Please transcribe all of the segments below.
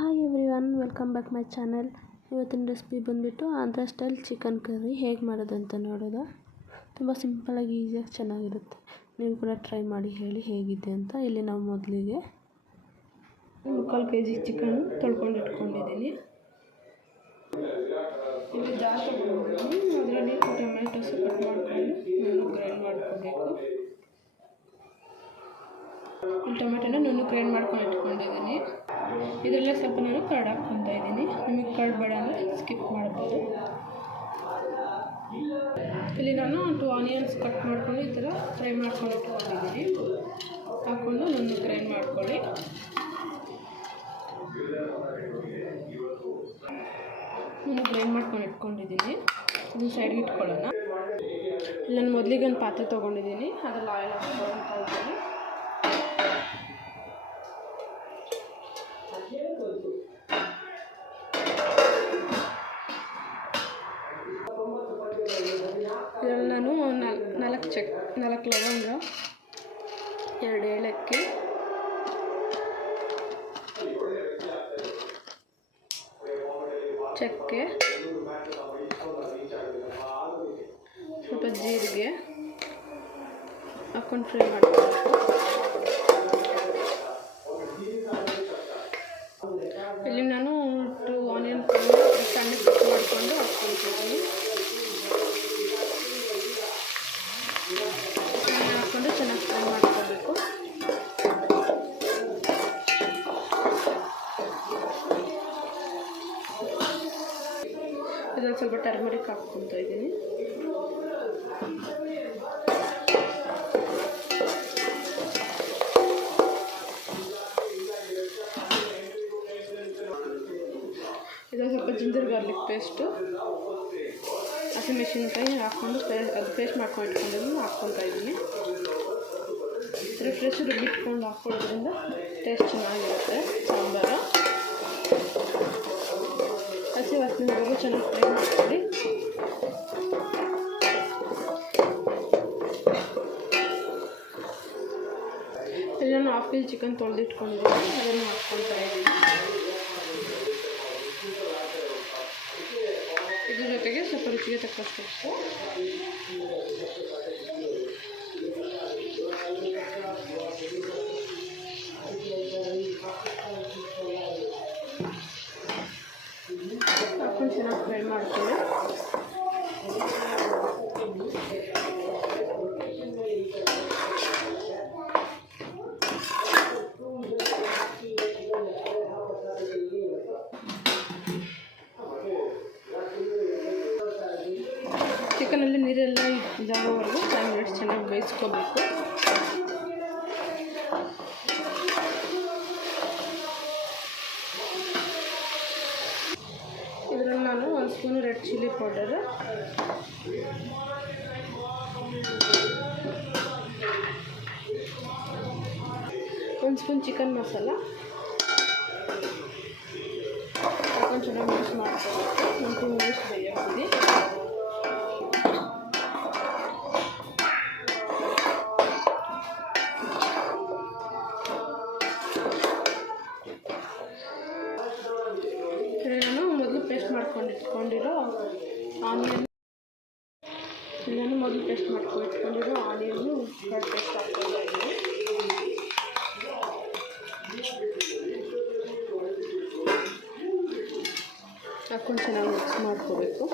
Hi everyone, welcome back my channel. ಇವತ್ತಿನ recipe ಬಂದುಬಿಟ್ಟು Andhra style chicken curry ಹೇಗೆ ಮಾಡೋದಂತ ನೋಡೋದು. ತುಂಬ ಸಿಂಪಲಾಗಿ ಈಸಿಯಾಗಿ ಚೆನ್ನಾಗಿರುತ್ತೆ. ನೀವು ಕೂಡ ಟ್ರೈ ಮಾಡಿ ಹೇಳಿ ಹೇಗಿದೆ ಅಂತ. ಇಲ್ಲಿ ನಾವು ಮೊದಲಿಗೆ 3/4 kg ಚಿಕನ್ ತೊಳ್ಕೊಂಡು ಇಟ್ಕೊಂಡಿದ್ದೀನಿ. ಇಲ್ಲಿ ಜಾರ್ ತೊಗೊಂಡಿದ್ದೀನಿ. ಅದರಲ್ಲಿ ಟೊಮೆಟೊಸು ಕಟ್ ಮಾಡಿಕೊಂಡು ಗ್ರೈಂಡ್ ಮಾಡ್ಕೋಬೇಕು. ಟೊಮೆಟೊನ ನಾನು ಗ್ರೈಂಡ್ ಮಾಡ್ಕೊಂಡು ಇಟ್ಕೊಂಡಿದ್ದೀನಿ. ಇದರಲ್ಲೇ ಸ್ವಲ್ಪ ನಾನು ಕರ್ಡ್ ಹಾಕ್ಕೊತಾ ಇದ್ದೀನಿ. ನಿಮಗೆ ಕರ್ಡ್ ಬೇಡ ಅಂದರೆ ಸ್ಕಿಪ್ ಮಾಡ್ಬೋದು. ಇಲ್ಲಿ ನಾನು 2 ಆನಿಯನ್ಸ್ ಕಟ್ ಮಾಡ್ಕೊಂಡು ಈ ಥರ ಫ್ರೈ ಮಾಡ್ಕೊಂಡು ಇಟ್ಕೊಂಡಿದ್ದೀನಿ. ಹಾಕ್ಕೊಂಡು ನಾನು ಗ್ರೈಂಡ್ ಮಾಡ್ಕೊಳ್ಳಿ. ನಾನು ಗ್ರೈಂಡ್ ಮಾಡ್ಕೊಂಡು ಇಟ್ಕೊಂಡಿದ್ದೀನಿ. ಇದನ್ನು ಸೈಡ್ಗೆ ಇಟ್ಕೊಳ್ಳೋಣ. ಇಲ್ಲಿ ನಾನು ಮೊದಲಿಗೆ ಒಂದು ಪಾತ್ರೆ ತೊಗೊಂಡಿದ್ದೀನಿ. ಅದರಲ್ಲಿ ಆಯಿಲ್ ಹಾಕ್ಕೊಳ್ತಾ ಇದ್ದೀನಿ. ಇದರಲ್ಲಿ ನಾನು 4 ಲವಂಗ, 2 ಏಲಕ್ಕಿ, ಚಕ್ಕೆ, ಸ್ವಲ್ಪ ಜೀರಿಗೆ ಹಾಕ್ಕೊಂಡು ಫ್ರೈ ಮಾಡ್ತೀನಿ. ಇಲ್ಲಿ ನಾನು 2 ಆನಿಯನ್ ಸಣ್ಣ ಕಟ್ ಮಾಡಿಕೊಂಡು ಹಾಕ್ಕೊಳ್ತಿದ್ದೀನಿ. ಹಾಕ್ಕೊಂಡು ಚೆನ್ನಾಗಿ ಫ್ರೈ ಮಾಡ್ಕೋಬೇಕು. ಇದರಲ್ಲಿ ಸ್ವಲ್ಪ ಟರ್ಮರಿಕ್ ಹಾಕ್ಕೊತಾ ಇದ್ದೀನಿ. ಇದರಲ್ಲಿ ಸ್ವಲ್ಪ ಜಿಂಜರ್ ಗಾರ್ಲಿಕ್ ಪೇಸ್ಟು, ಹಸಿಮೆಣಸಿನ್ಕಾಯಿ ಹಾಕ್ಕೊಂಡು ಅದು ಪೇಸ್ಟ್ ಮಾಡ್ಕೊಂಡು ಇಟ್ಕೊಂಡಿದ್ದು ಹಾಕ್ಕೊತಾ ಇದ್ದೀನಿ. ಫ್ರೆಶ್ ರುಬ್ಬಿಟ್ಕೊಂಡು ಹಾಕ್ಕೊಳ್ಳೋದ್ರಿಂದ ಟೇಸ್ಟ್ ಚೆನ್ನಾಗಿರುತ್ತೆ ಸಾಂಬಾರು. ಹಸಿ ವಾಸನೆ ಹೋಗೋದು ಚೆನ್ನಾಗಿ ಫ್ರೈ ಮಾಡ್ಕೊಳ್ಳಿ. ಇಲ್ಲಿ ನಾನು 1/2 kg ಚಿಕನ್ ತೊಳೆದಿಟ್ಕೊಂಡಿದ್ದೀನಿ. ಅದನ್ನು ಹಾಕ್ಕೊಳ್ತಾ ಇದ್ದೀನಿ. ಇದ್ರ ಜೊತೆಗೆ ಸ್ವಲ್ಪ ರುಚಿಗೆ ತಕ್ಕಷ್ಟು ಉಪ್ಪು, ಹಾಕ್ಕೊಂಡು ಚೆನ್ನಾಗಿ ಫ್ರೈ ಮಾಡ್ಕೊಳ್ಳಿ. ಚಿಕನಲ್ಲಿ ನೀರೆಲ್ಲ ಇದಾಗೋವರೆಗೂ 5 ಮಿನಿಟ್ಸ್ ಚೆನ್ನಾಗಿ ಬೇಯಿಸ್ಕೋಬೇಕು. ಇದರಲ್ಲಿ ನಾನು 1 spoon red chilli powder, 1 spoon chicken masala ಹಾಕೊಂಡು ಚೆನ್ನಾಗಿ ಮಿಕ್ಸ್ ಮಾಡ್ಕೋಬೇಕು. 2 ಮಿನಿಟ್ಸ್ ಬೇಯಿಸ್ತೀನಿ. ನಾನು ಮೊದಲು ಪೇಸ್ಟ್ ಮಾಡ್ಕೊಂಡು ಇಟ್ಕೊಂಡಿರೋ ಆನಿಯನ್ನು ಕರ್ಡ್ ಪೇಸ್ಟ್ ಹಾಕ್ತಾ ಇದ್ದೀನಿ. ಹಾಕ್ಕೊಂಡು ಚೆನ್ನಾಗಿ ಮಿಕ್ಸ್ ಮಾಡ್ಕೋಬೇಕು.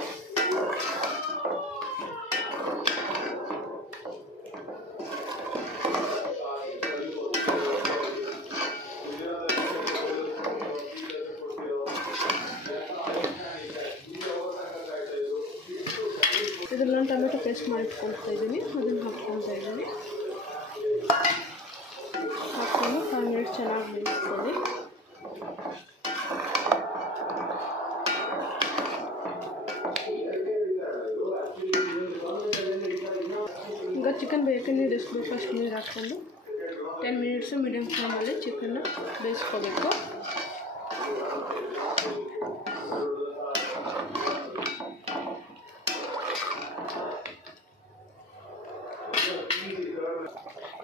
ಇದರಲ್ಲಿ ನಾನು ಟೊಮೆಟೊ ಪೇಸ್ಟ್ ಮಾಡಿಟ್ಕೊಳ್ತಾ ಇದ್ದೀನಿ. ಅದನ್ನು ಹಾಕ್ಕೊಳ್ತಾ ಇದ್ದೀನಿ. ಹಾಕ್ಕೊಂಡು 5 ಮಿನಿಟ್ಸ್ ಚೆನ್ನಾಗಿ ಬೇಯಿಸ್ಕೊಳ್ಳಿ. ಈಗ ಚಿಕನ್ ಬೇಯಕ್ಕೆ ನೀರು ಎಷ್ಟು ಬೇಕು ಅಷ್ಟು ನೀರು ಹಾಕ್ಕೊಂಡು 10 ಮಿನಿಟ್ಸು ಮೀಡಿಯಮ್ ಫ್ಲೇಮಲ್ಲಿ ಚಿಕನ್ನ ಬೇಯಿಸ್ಕೋಬೇಕು.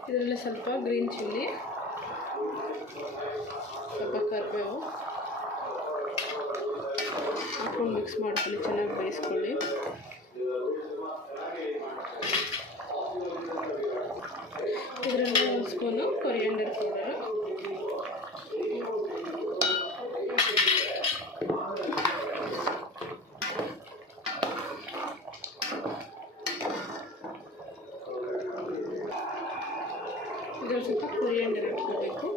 ಇದರಲ್ಲಿ ಸ್ವಲ್ಪ ಗ್ರೀನ್ ಚಿಲ್ಲಿ, ಸ್ವಲ್ಪ ಕರಿಬೇವು, ಹಾಕ್ಕೊಂಡು ಮಿಕ್ಸ್ ಮಾಡ್ಕೊಳ್ಳಿ, ಚೆನ್ನಾಗಿ ಬೇಯಿಸ್ಕೊಳ್ಳಿ. ಇದರಲ್ಲಿ 1 ಸ್ಪೂನು ಕೊರಿಯಾಂಡರ್ ಪೌಡರು, ಇದರಲ್ಲಿ ಸ್ವಲ್ಪ ಕೊರಿಯಾಂಡರ್ ಇಟ್ಕೋಬೇಕು.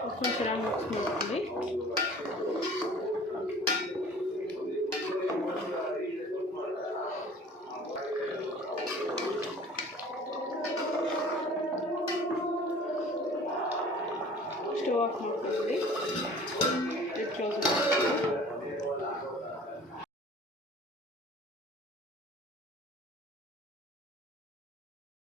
ಹಾಕ್ಕೊಂಡು ಚೆನ್ನಾಗಿ ಮಿಕ್ಸ್ ಮಾಡ್ಕೊಳ್ಳಿ. ಸ್ಟವ್ ಆಫ್ ಮಾಡ್ಕೊಳ್ಳಿ. ಕ್ಲೋಸ್